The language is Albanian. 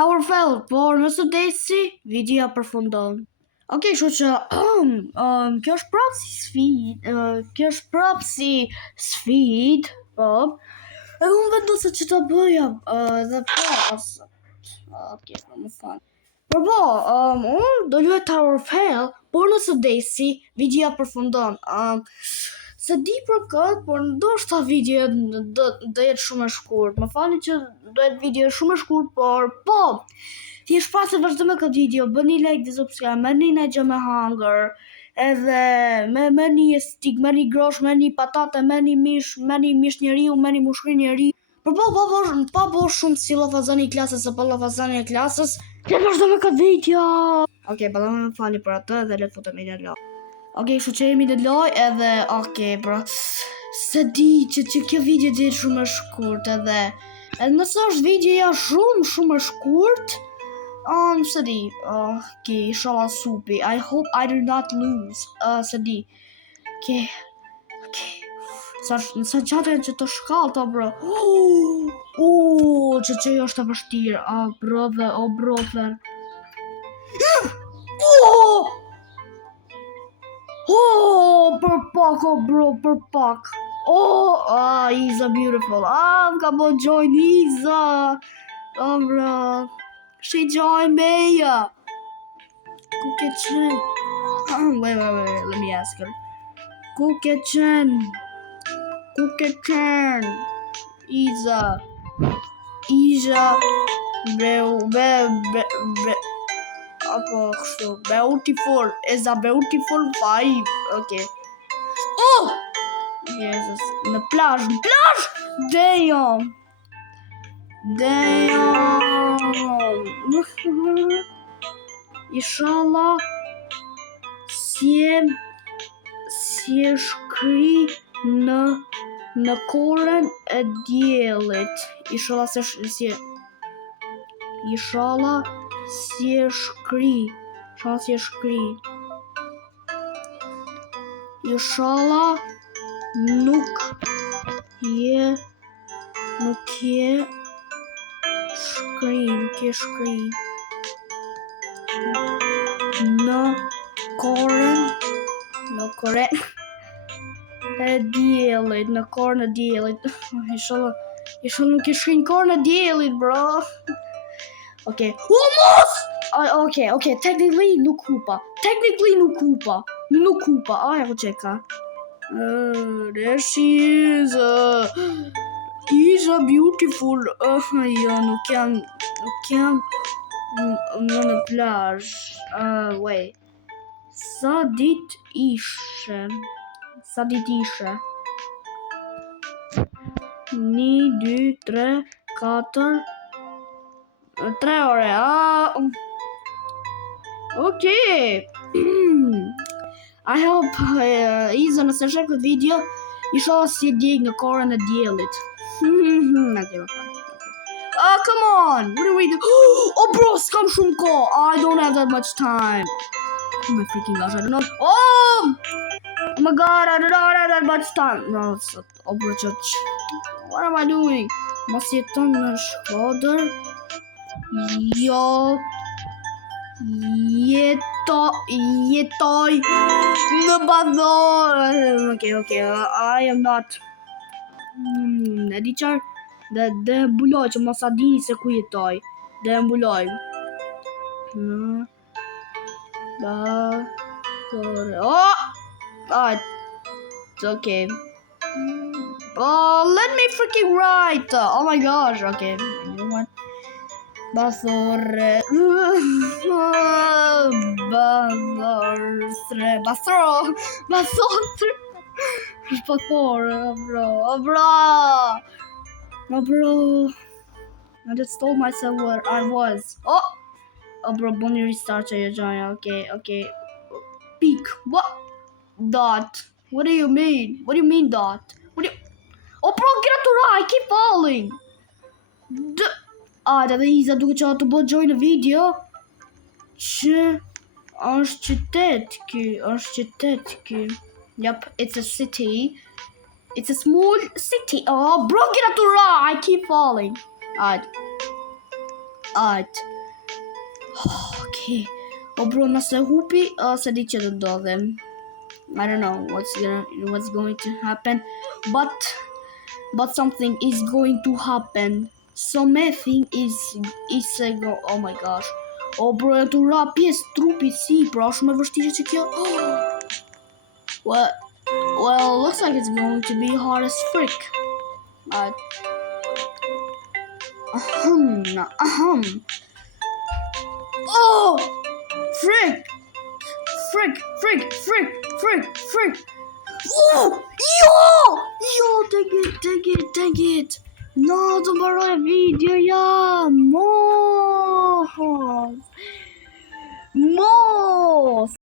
Tower fell, por nëse desi, videoja përfundon. Okej, kështu që kjo është prapë si sfidë, po. E unë vendosë që të bëja dhe po, okej, më falë. Por po, unë do luaj Tower Fell, por nëse desi, videoja përfundon. Se di për këtë, por ndoshta video do jetë shumë e shkurt. Më falni që do jetë video shumë e shkurt, por po, ti e shpresoj të vazhdojmë këtë video, bëni like dhe subscribe, merrni një gjë me hangër, edhe merrni stik, merrni grosh, merrni patate, merrni mish njeriu, merrni mushkëri njeriu. Por pa bo shumë si llafazani i klasës apo llafazani e klasës. Le të vazhdojmë këtë video. Okej, më falni për atë dhe le të futemi në lojë. Okej, kështu që jemi në lojë edhe okej, bro. Se di që kjo video do jetë shumë e shkurt edhe nëse është videoja shumë e shkurt, se di, okej, inshallah supi. I hope I do not lose. Se di. Okej. Sa gjatë janë që të shkallta, bro. Që është e vështirë. Brother. Për pak. Isa beautiful. Ka bo join Isa. Bro. She join me. Kuke-chan. Wait, let me ask her. Kuke-chan. Isa. Beautiful. Is a beautiful vibe. Okay. Oh! Jesus. Në plazh. Damn. Inshallah si shkri në korën e diellit. Inshallah si shkri. Inshallah nuk je shkri në korën e diellit. Inshallah nuk je shkri në korën e diellit, bro. Okay. Almost! Okay. Technically nuk kupa. Ja ku çeka. There she is. Isa beautiful. Jo, nuk jam në plazh. Wait. Sa ditë ishe? 1, 2, 3, 4 3 ore. Okay. I hope Isa nëse shef këtë video, inshallah si e djeg në korën e diellit. Come on. What are we doing? Oh, bro, s'kam shumë kohë. I don't have that much time. Oh my freaking gosh, I don't know. Oh my god, I don't have that much time. No, bro, what am I doing? Mos jeton në Shkodër. Jo. Jetoj në bazar. Okay. I am not. E di qarë. Dhe mbuloj që mos a dini se ku jetoj. Dhe mbuloj. Okay. Let me freaking write. Oh my gosh. Okay. You know what? Basore. Bro. I just told myself where I was. Oh, bro, bunny restart your joint. Okay. Peak. What? Dot. What do you mean? Dot? Oh, bro, get out to right. I keep falling. Dhe Isa duke që të bëjë join në video që është qytet ky. Yep, it's a city. It's a small city. Oh, bro, get out to right. I keep falling. Alright. Okay. O bro, nëse hupi, se di që do ndodhem. I don't know what's going to happen, but something is going to happen. Something is oh my gosh. O bro, e tu ra pjesë trupit si, pra shumë e vështirë që kjo. Well, looks like it's going to be hard as frick. Oh! Frick! Oh! Yo! Dang it! No, të mbaroj videoja! Mos!